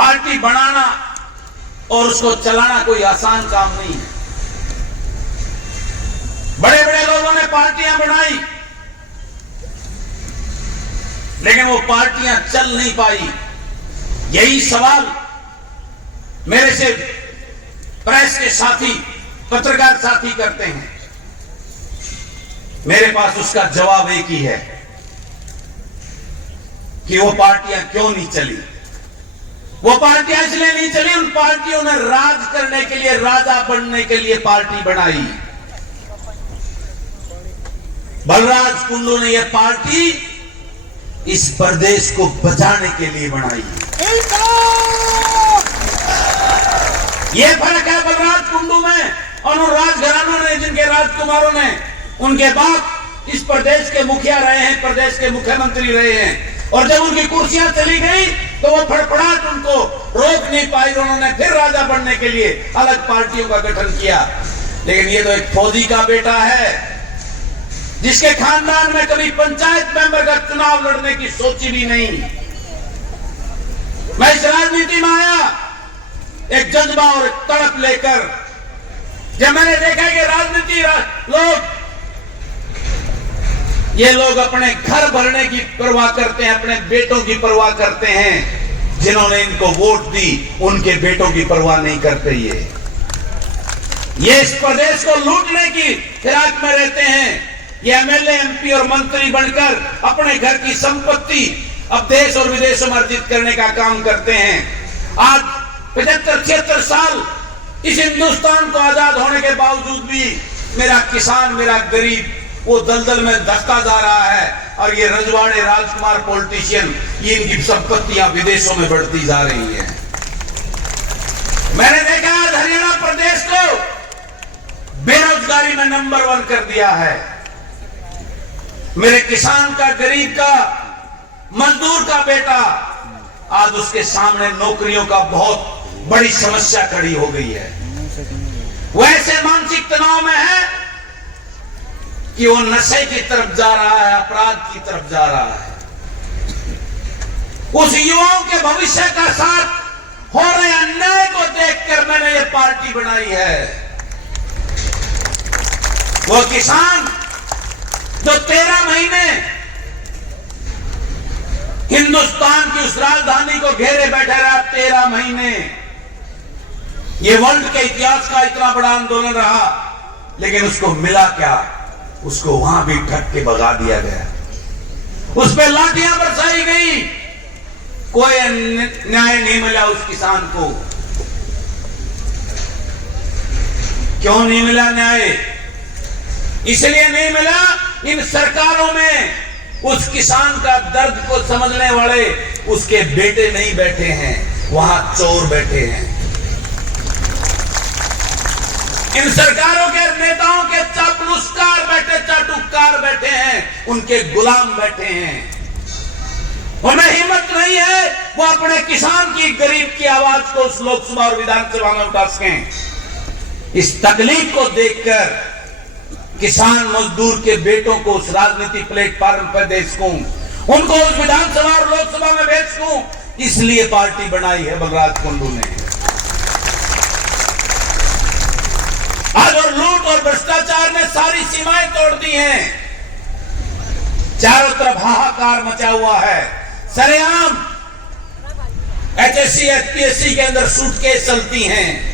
Party बनाना और उसको चलाना कोई आसान काम नहीं है। बड़े बड़े लोगों ने पार्टियां बनाई, लेकिन वो पार्टियां चल नहीं पाई। यही सवाल मेरे से प्रेस के साथी, पत्रकार साथी करते हैं। मेरे पास उसका जवाब एक ही है कि वो पार्टियां क्यों नहीं चली। वो पार्टियां इसलिए नहीं चली, उन पार्टियों ने राज करने के लिए, राजा बनने के लिए पार्टी बनाई। बलराज कुंडू ने यह पार्टी इस प्रदेश को बचाने के लिए बनाई। यह फर्क है बलराज कुंडू में और उन राजघरानों ने, जिनके राजकुमारों ने, उनके बाप इस प्रदेश के मुखिया रहे हैं, प्रदेश के मुख्यमंत्री रहे हैं, और जब उनकी कुर्सियां चली गई तो वो फड़फड़ाहट उनको रोक नहीं पाई। उन्होंने फिर राजा बनने के लिए अलग पार्टियों का गठन किया। लेकिन ये तो एक फौजी का बेटा है, जिसके खानदान में कभी पंचायत मेंबर का चुनाव लड़ने की सोची भी नहीं। मैं इस राजनीति में आया एक जज्बा और एक तड़प लेकर। जब मैंने देखा कि राजनीति ये लोग अपने घर भरने की परवाह करते हैं, अपने बेटों की परवाह करते हैं। जिन्होंने इनको वोट दी उनके बेटों की परवाह नहीं करते। ये इस प्रदेश को लूटने की फिराक में रहते हैं। ये एमएलए, एमपी और मंत्री बनकर अपने घर की संपत्ति अब देश और विदेशों में अर्जित करने का काम करते हैं। आज 75-76 साल इस हिंदुस्तान को आजाद होने के बावजूद भी मेरा किसान, मेरा गरीब वो दलदल में धसता जा रहा है। और ये रजवाड़े राजकुमार पॉलिटिशियन, ये इनकी संपत्तियां विदेशों में बढ़ती जा रही हैं। मैंने देखा आज हरियाणा प्रदेश को बेरोजगारी में नंबर 1 कर दिया है। मेरे किसान का, गरीब का, मजदूर का बेटा, आज उसके सामने नौकरियों का बहुत बड़ी समस्या खड़ी हो गई है। वो ऐसे मानसिक तनाव में है कि वो नशे की तरफ जा रहा है, अपराध की तरफ जा रहा है। उस युवाओं के भविष्य का साथ हो रहे अन्याय को देखकर मैंने ये पार्टी बनाई है। वो किसान जो 13 महीने हिंदुस्तान की उस राजधानी को घेरे बैठे रहा, 13 महीने, ये वर्ल्ड के इतिहास का इतना बड़ा आंदोलन रहा, लेकिन उसको मिला क्या? उसको वहां भी ठग के भगा दिया गया, उस पे लाठियां बरसाई गई, कोई न्याय नहीं मिला उस किसान को। क्यों नहीं मिला न्याय? इसलिए नहीं मिला, इन सरकारों में उस किसान का दर्द को समझने वाले उसके बेटे नहीं बैठे हैं, वहां चोर बैठे हैं। इन सरकारों के नेताओं के चापलूसकार बैठे, चाटुकार बैठे हैं, उनके गुलाम बैठे हैं। उन्हें हिम्मत नहीं है वो अपने किसान की, गरीब की आवाज को उस लोकसभा और विधानसभा में उठा सकें। इस तकलीफ को देखकर किसान मजदूर के बेटों को उस राजनीतिक प्लेटफॉर्म पर दे सकूं, उनको उस विधानसभा और लोकसभा में भेज सकूं, इसलिए पार्टी बनाई है बलराज कुंडू ने। आज और लूट और भ्रष्टाचार ने सारी सीमाएं तोड़ दी हैं। चारों तरफ हाहाकार मचा हुआ है। सरेआम एचएससी, एचपीएससी के अंदर सूटकेस चलती हैं।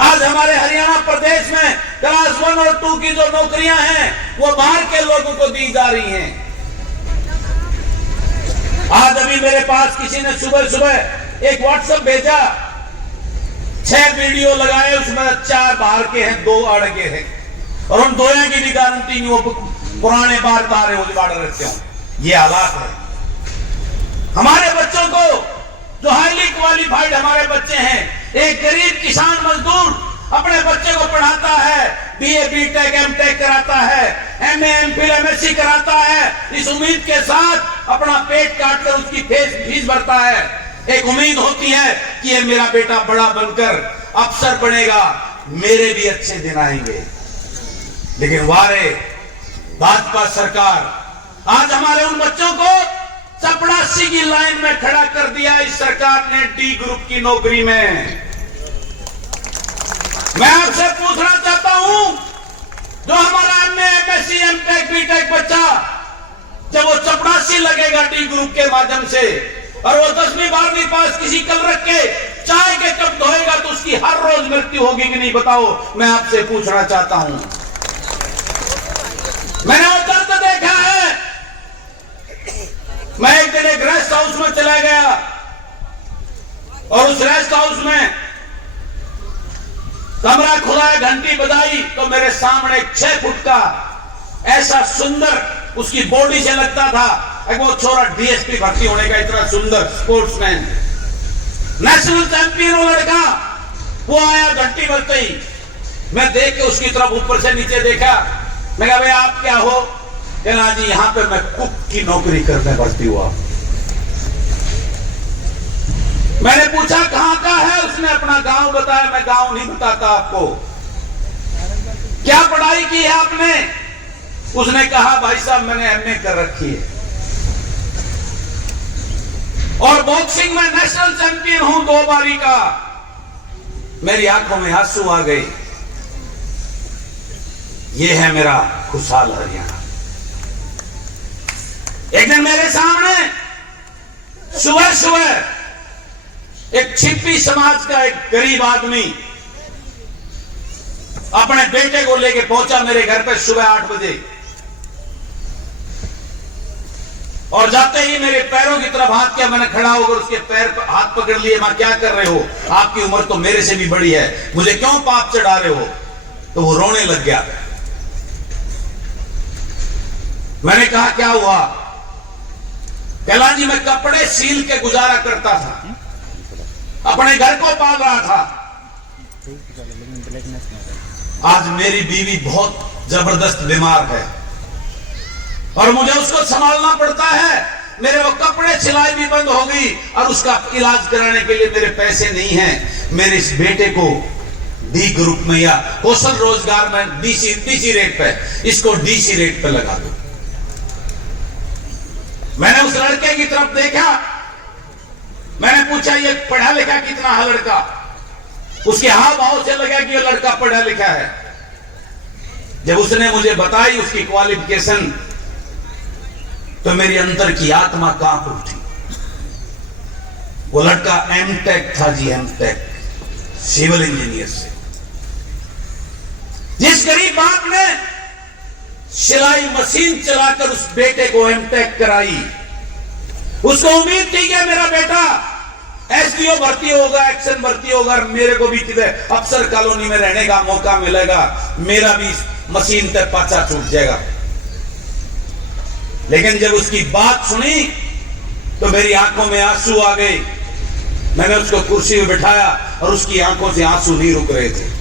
आज हमारे हरियाणा प्रदेश में क्लास 1 और 2 की जो नौकरियां हैं वो बाहर के लोगों को दी जा रही हैं। आज अभी मेरे पास किसी ने सुबह सुबह एक व्हाट्सएप भेजा, 6 वीडियो लगाए, उसमें 4 बाहर के हैं, 2 आड़ के हैं, और उन 2 की भी गारंटी नहीं, वो पुराने बाहर तारे वो जुगाड़ रखते हो। ये हालात है। हमारे बच्चों को, जो हाईली क्वालिफाइड हमारे बच्चे हैं, एक गरीब किसान मजदूर अपने बच्चे को पढ़ाता है, बीए, बीटेक, एमटेक कराता है, एमए, एमफिल, एमएससी कराता है, इस उम्मीद के साथ अपना पेट काटकर उसकी फीस भरता है। एक उम्मीद होती है कि ये मेरा बेटा बड़ा बनकर अफसर बनेगा, मेरे भी अच्छे दिन आएंगे। लेकिन वारे भाजपा सरकार आज हमारे उन बच्चों को चपड़ासी की लाइन में खड़ा कर दिया इस सरकार ने डी ग्रुप की नौकरी में। मैं आपसे पूछना चाहता हूं, जो हमारा एमए, एमएससी, एमटेक, बीटेक बच्चा जब वो चपड़ासी लगेगा डी ग्रुप के माध्यम से और वो 10वीं 12वीं पास किसी कल रख के चाय के कप धोएगा तो उसकी हर रोज मृत्यु होगी कि नहीं, बताओ? मैं आपसे पूछना चाहता हूं। मैंने वो दर्द देखा है। मैं एक दिन एक रेस्ट हाउस में चला गया और उस रेस्ट हाउस में कमरा खुला है, घंटी बजाई तो मेरे सामने एक 6 फुट का ऐसा सुंदर, उसकी बॉडी से लगता था वो छोरा डीएसपी भर्ती होने का, इतना सुंदर स्पोर्ट्समैन, नेशनल चैंपियन वो लड़का, वो आया घंटी बजते ही। मैं देख के उसकी तरफ ऊपर से नीचे देखा। मैं कहा भाई आप क्या हो? कहना जी यहां पे मैं कुक की नौकरी करने भर्ती हुआ। मैंने पूछा कहां का है? उसने अपना गांव बताया। मैं गांव नहीं बताता आपको। क्या पढ़ाई की है आपने? उसने कहा भाई साहब मैंने एमए कर रखी है और बॉक्सिंग में नेशनल चैंपियन हूं 2 बारी का। मेरी आंखों में आंसू आ गए। यह है मेरा खुशहाल हरियाणा। एक दिन मेरे सामने सुबह सुबह एक छिपी समाज का एक गरीब आदमी अपने बेटे को लेके पहुंचा मेरे घर पे सुबह 8 बजे और जाते ही मेरे पैरों की तरफ हाथ किया। मैंने खड़ा होकर उसके पैर पर हाथ पकड़ लिए। मां क्या कर रहे हो? आपकी उम्र तो मेरे से भी बड़ी है, मुझे क्यों पाप चढ़ा रहे हो? तो वो रोने लग गया। मैंने कहा क्या हुआ? कहला जी मैं कपड़े सील के गुजारा करता था, अपने घर को पाल रहा था। आज मेरी बीवी बहुत जबरदस्त बीमार है और मुझे उसको संभालना पड़ता है। मेरे वो कपड़े सिलाई भी बंद हो गई और उसका इलाज कराने के लिए मेरे पैसे नहीं हैं। मेरे इस बेटे को डी ग्रुप में या कौशल रोजगार में डीसी रेट पे, इसको डीसी रेट पे लगा दो। मैंने उस लड़के की तरफ देखा। मैंने पूछा ये पढ़ा लिखा कितना है लड़का? उसके हाव भाव से लगा कि ये लड़का पढ़ा लिखा है। जब उसने मुझे बताई उसकी क्वालिफिकेशन तो मेरी अंदर की आत्मा कांप उठी। वो लड़का एमटेक था जी, एमटेक सिविल इंजीनियर से। जिस गरीब बाप ने सिलाई मशीन चलाकर उस बेटे को एमटेक कराई, उसको उम्मीद थी कि मेरा बेटा एसडीओ भर्ती होगा, एक्शन भर्ती होगा, मेरे को भी अफसर कॉलोनी में रहने का मौका मिलेगा, मेरा भी मशीन तक पाछा छूट जाएगा। लेकिन जब उसकी बात सुनी तो मेरी आंखों में आंसू आ गए। मैंने उसको कुर्सी में बिठाया और उसकी आंखों से आंसू नहीं रुक रहे थे।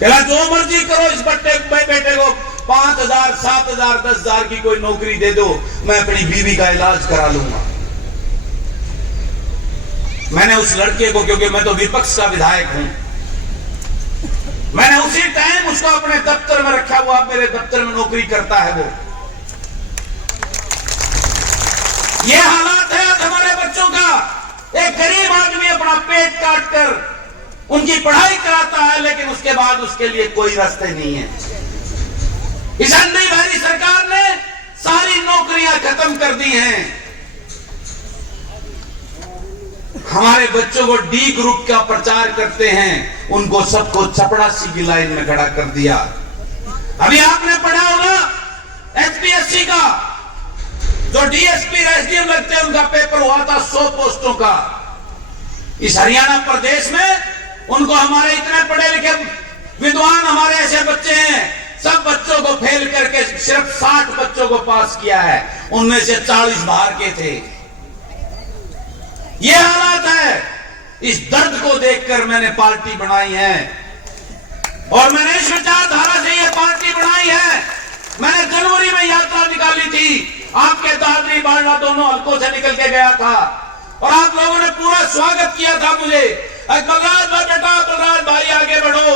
कहला जो मर्जी करो, इस बेटे को 5,000, 7,000, 10,000 की कोई नौकरी दे दो, मैं अपनी बीवी का इलाज करा लूंगा। मैंने उस लड़के को, क्योंकि मैं तो विपक्ष का विधायक हूं, मैंने उसी टाइम उसको अपने दफ्तर में रखा हुआ। मेरे दफ्तर में नौकरी करता है वो। ये हालात है आज हमारे बच्चों का। एक गरीब आदमी अपना पेट काट कर उनकी पढ़ाई कराता है, लेकिन उसके बाद उसके लिए कोई रास्ते नहीं है। इस अंधी भरी सरकार ने सारी नौकरियां खत्म कर दी हैं। हमारे बच्चों को डी ग्रुप का प्रचार करते हैं, उनको सबको चपड़ासी की लाइन में खड़ा कर दिया। अभी आपने पढ़ा होगा एचपीएससी का, जो डीएसपी एसडीएम लगते हैं उनका पेपर हुआ था 100 पोस्टों का। इस हरियाणा प्रदेश में उनको हमारे इतने पढ़े लिखे विद्वान हमारे ऐसे बच्चे हैं, सब बच्चों को फेल करके सिर्फ 60 बच्चों को पास किया है, उनमें से 40 बाहर के थे। ये हालात है। इस दर्द को देखकर मैंने पार्टी बनाई है और मैंने इस विचारधारा से ये पार्टी बनाई है। मैंने जनवरी में यात्रा निकाली थी, आपके दादरी बाड़ला दोनों हल्कों से निकल के गया था और आप लोगों ने पूरा स्वागत किया था मुझे। बलराज भाई बेटा, बलराज भाई आगे बढ़ो,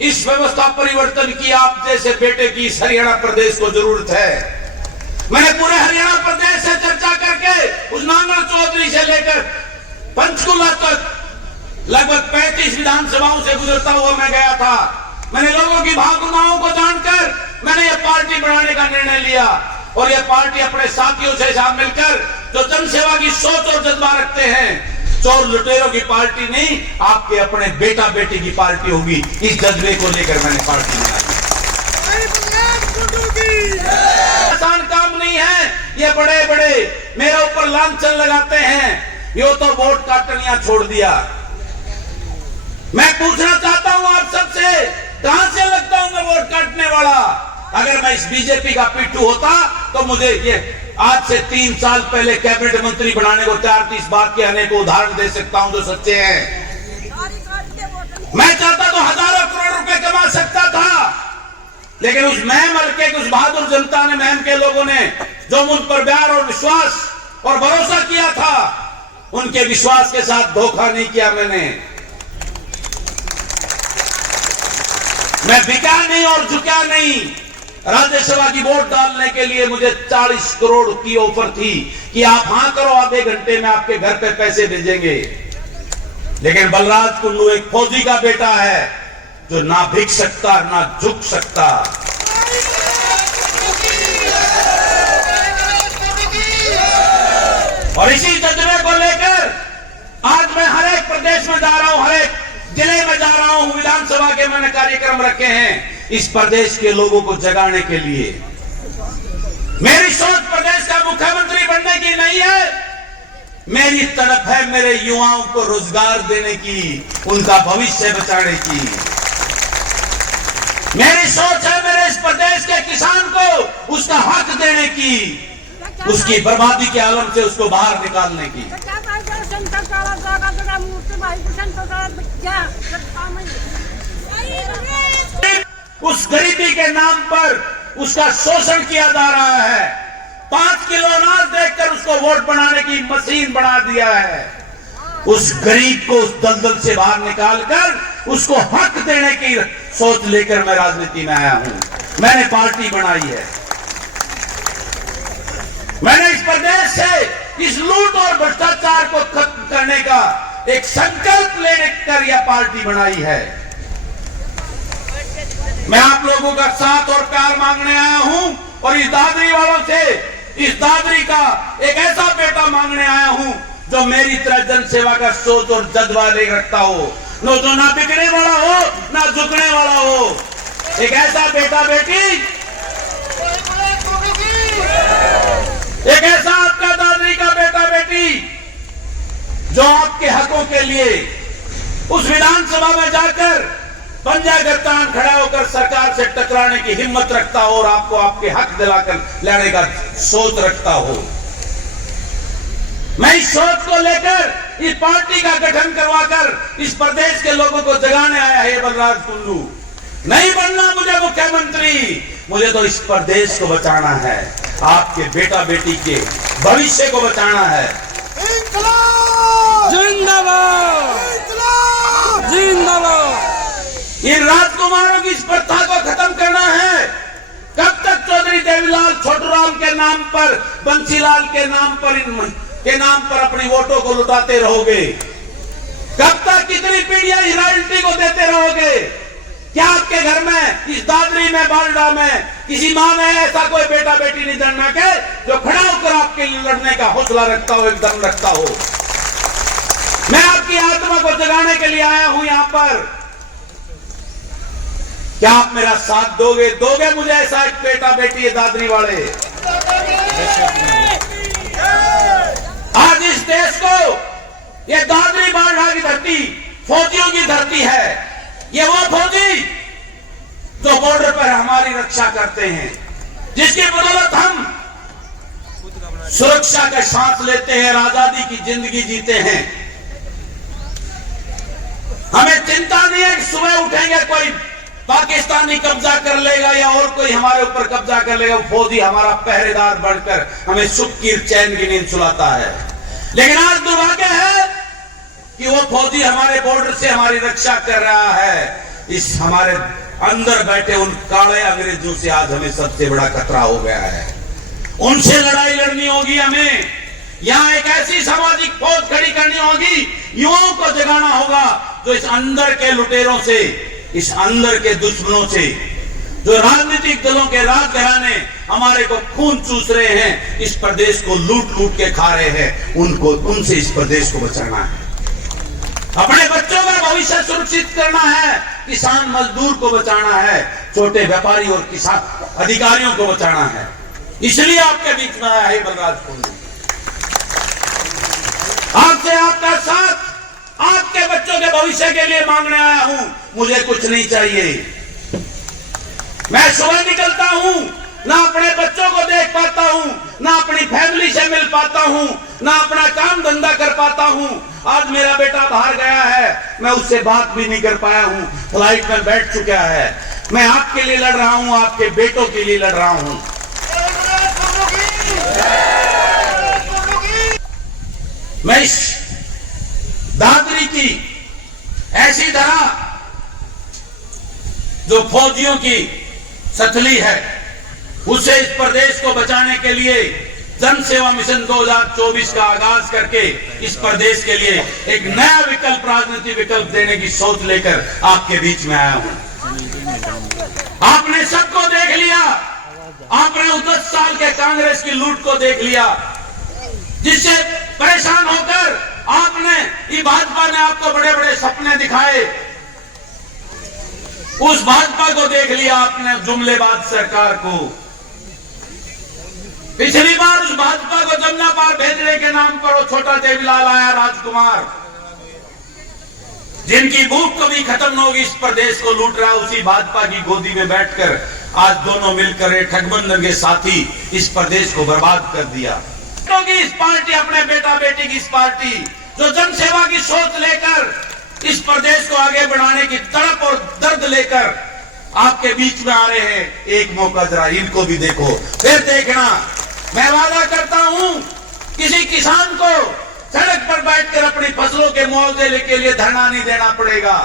इस व्यवस्था परिवर्तन की आप जैसे बेटे की इस हरियाणा प्रदेश को जरूरत है। मैंने पूरे हरियाणा प्रदेश से चर्चा कर करके उस नांगल चौधरी से लेकर पंचकुला तक लगभग 35 विधानसभाओं से गुजरता हुआ मैं गया था। मैंने लोगों की भावनाओं को जानकर मैंने यह पार्टी बनाने का निर्णय लिया और यह पार्टी अपने साथियों से साथ मिलकर जो जनसेवा की सोच और जज्बा रखते हैं, चोर लुटेरों की पार्टी नहीं, आपके अपने बेटा बेटी की पार्टी होगी। इस जज्बे को लेकर मैंने पार्टी बनाई। आसान काम नहीं है। ये बड़े बड़े मेरे ऊपर लांछन लगाते हैं, यो तो वोट काटनिया छोड़ दिया। मैं पूछना चाहता हूं आप सबसे, कहां से लगता हूं मैं वोट काटने वाला? अगर मैं इस बीजेपी का पिट्ठू होता तो मुझे ये आज से 3 साल पहले कैबिनेट मंत्री बनाने को तैयार थी। इस बात के अनेक उदाहरण दे सकता हूं जो सच्चे हैं। मैं चाहता तो हजारों करोड़ रुपए कमा सकता था, लेकिन उस महम हल्के की उस बहादुर जनता ने, महम के लोगों ने जो मुझ पर प्यार और विश्वास और भरोसा किया था, उनके विश्वास के साथ धोखा नहीं किया मैंने। मैं बिका नहीं और झुका नहीं। राज्यसभा की वोट डालने के लिए मुझे 40 करोड़ की ऑफर थी कि आप हां करो, आधे घंटे में आपके घर पे पैसे भेजेंगे। लेकिन बलराज कुल्लू एक फौजी का बेटा है जो ना भिख सकता ना झुक सकता। और इसी जज्बे को लेकर आज मैं हर एक प्रदेश में जा रहा हूं, हर एक जिले में जा रहा हूं। विधानसभा के मैंने कार्यक्रम रखे हैं इस प्रदेश के लोगों को जगाने के लिए। मेरी सोच प्रदेश का मुख्यमंत्री बनने की नहीं है, मेरी तड़प है मेरे युवाओं को रोजगार देने की, उनका भविष्य बचाने की। मेरी सोच है मेरे इस प्रदेश के किसान को उसका हक देने की, उसकी बर्बादी के आलम से उसको बाहर निकालने की। उस गरीबी के नाम पर उसका शोषण किया जा रहा है। 5 किलो अनाज देखकर उसको वोट बनाने की मशीन बना दिया है। उस गरीब को उस दलदल से बाहर निकालकर उसको हक देने की सोच लेकर मैं राजनीति में आया हूं। मैंने पार्टी बनाई है। मैंने इस प्रदेश से इस लूट और भ्रष्टाचार को खत्म करने का एक संकल्प लेकर यह पार्टी बनाई है। मैं आप लोगों का साथ और प्यार मांगने आया हूं और इस दादरी वालों से, इस दादरी का एक ऐसा बेटा मांगने आया हूं जो मेरी तरह जनसेवा का सोच और जज्बा ले रखता हो, जो ना बिकने वाला हो ना झुकने वाला हो। एक ऐसा बेटा बेटी, एक ऐसा आपका दादरी का बेटा बेटी जो आपके हकों के लिए उस विधानसभा में जाकर पंजा गत्तान खड़ा होकर सरकार से टकराने की हिम्मत रखता हो और आपको आपके हक दिलाकर लाने का सोच रखता हो। मैं इस सोच को लेकर इस पार्टी का गठन करवाकर इस प्रदेश के लोगों को जगाने आया है। बलराज कुल्लू नहीं बनना मुझे मुख्यमंत्री, मुझे तो इस प्रदेश को बचाना है, आपके बेटा बेटी के भविष्य को बचाना है। जिंदाबाद जिंदाबाद। इन राजकुमारों की इस प्रथा को खत्म करना है। कब तक चौधरी देवीलाल छोटूराम के नाम पर, बंसीलाल के नाम पर अपनी वोटों को लुटाते रहोगे? कब तक कितनी पीढ़ियां इस राजनीति को देते रहोगे? क्या आपके घर में, इस दादरी में, बालडा में किसी मां ने ऐसा कोई बेटा बेटी नहीं जन्मा के जो खड़ा होकर आपके लिए लड़ने का हौसला रखता हो, एक दम रखता हो? मैं आपकी आत्मा को जगाने के लिए आया हूं यहां पर। क्या आप मेरा साथ दोगे? दोगे मुझे ऐसा एक बेटा बेटी है दादरी वाले? आज इस देश को ये दादरी बालडा की धरती फौजियों की धरती है। ये वो फौजी जो बॉर्डर पर हमारी रक्षा करते हैं, जिसकी बदौलत हम सुरक्षा का सांस लेते हैं, आजादी की जिंदगी जीते हैं। हमें चिंता नहीं है कि सुबह उठेंगे कोई पाकिस्तानी कब्जा कर लेगा या और कोई हमारे ऊपर कब्जा कर लेगा। फौजी हमारा पहरेदार बनकर हमें सुख की चैन की नींद सुलाता है। लेकिन आज दुर्भाग्य है कि वो फौजी हमारे बॉर्डर से हमारी रक्षा कर रहा है। इस हमारे अंदर बैठे उन काले अंग्रेजों से आज हमें सबसे बड़ा खतरा हो गया है। उनसे लड़ाई लड़नी होगी हमें। यहाँ एक ऐसी सामाजिक फौज खड़ी करनी होगी, युवाओं को जगाना होगा, जो इस अंदर के लुटेरों से, इस अंदर के दुश्मनों से, जो राजनीतिक दलों के राजघराने हमारे को खून चूस रहे हैं, इस प्रदेश को लूट लूट के खा रहे हैं, उनसे इस प्रदेश को बचाना है। अपने बच्चों का भविष्य सुरक्षित करना है, किसान मजदूर को बचाना है, छोटे व्यापारी और किसान अधिकारियों को बचाना है। इसलिए आपके बीच में आया है बलराज कुंडू, आपसे आपका साथ, आपके बच्चों के भविष्य के लिए मांगने आया हूं। मुझे कुछ नहीं चाहिए। मैं सुबह निकलता हूं, ना अपने बच्चों को देख पाता हूं, ना अपनी फैमिली से मिल पाता हूं, ना अपना काम धंधा कर पाता हूं। आज मेरा बेटा बाहर गया है, मैं उससे बात भी नहीं कर पाया हूं, फ्लाइट में बैठ चुका है। मैं आपके लिए लड़ रहा हूं, आपके बेटों के लिए लड़ रहा हूं। मैं इस दादरी की ऐसी तरह जो फौजियों की सतली है, उसे इस प्रदेश को बचाने के लिए जन सेवा मिशन 2024 का आगाज करके इस प्रदेश के लिए एक नया विकल्प, राजनीतिक विकल्प देने की सोच लेकर आपके बीच में आया हूं। आपने सबको देख लिया, आपने उस 10 साल के कांग्रेस की लूट को देख लिया, जिससे परेशान होकर आपने, ये भाजपा ने आपको बड़े बड़े सपने दिखाए, उस भाजपा को देख लिया आपने, जुमलेबाज सरकार को। पिछली बार उस भाजपा को जमुना पार भेजने के नाम पर वो छोटा देवीलाल आया, राजकुमार, जिनकी भूख कभी खत्म न होगी, इस प्रदेश को लूट रहा, उसी भाजपा की गोदी में बैठकर आज दोनों मिलकर ठगबंधन के साथी इस प्रदेश को बर्बाद कर दिया। इस पार्टी, अपने बेटा बेटी की इस पार्टी, जो जन सेवा की सोच लेकर इस प्रदेश को आगे बढ़ाने की तड़प और दर्द लेकर आपके बीच में आ रहे हैं, एक मौका जरा इनको भी देखो, फिर देखना। मैं वादा करता हूं, किसी किसान को सड़क पर बैठकर अपनी फसलों के मुआवजे के लिए धरना नहीं देना पड़ेगा।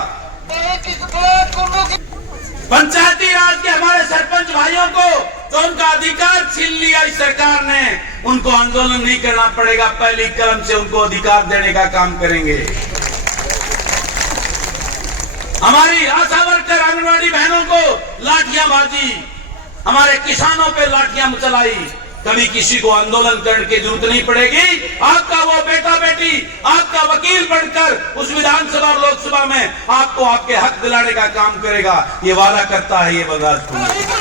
पंचायती राज के हमारे सरपंच भाइयों को जो उनका अधिकार छीन लिया इस सरकार ने, उनको आंदोलन नहीं करना पड़ेगा, पहली कलम से उनको अधिकार देने का काम करेंगे। हमारी आशा वर्कर, आंगनवाड़ी बहनों को लाठियां बाजी, हमारे किसानों पे लाठियां चलाई, कभी किसी को आंदोलन करने की जरूरत नहीं पड़ेगी। आपका वो बेटा बेटी आपका वकील बनकर उस विधानसभा लोकसभा में आपको आपके हक दिलाने का काम करेगा, ये वादा करता है ये बलराज कुंडू।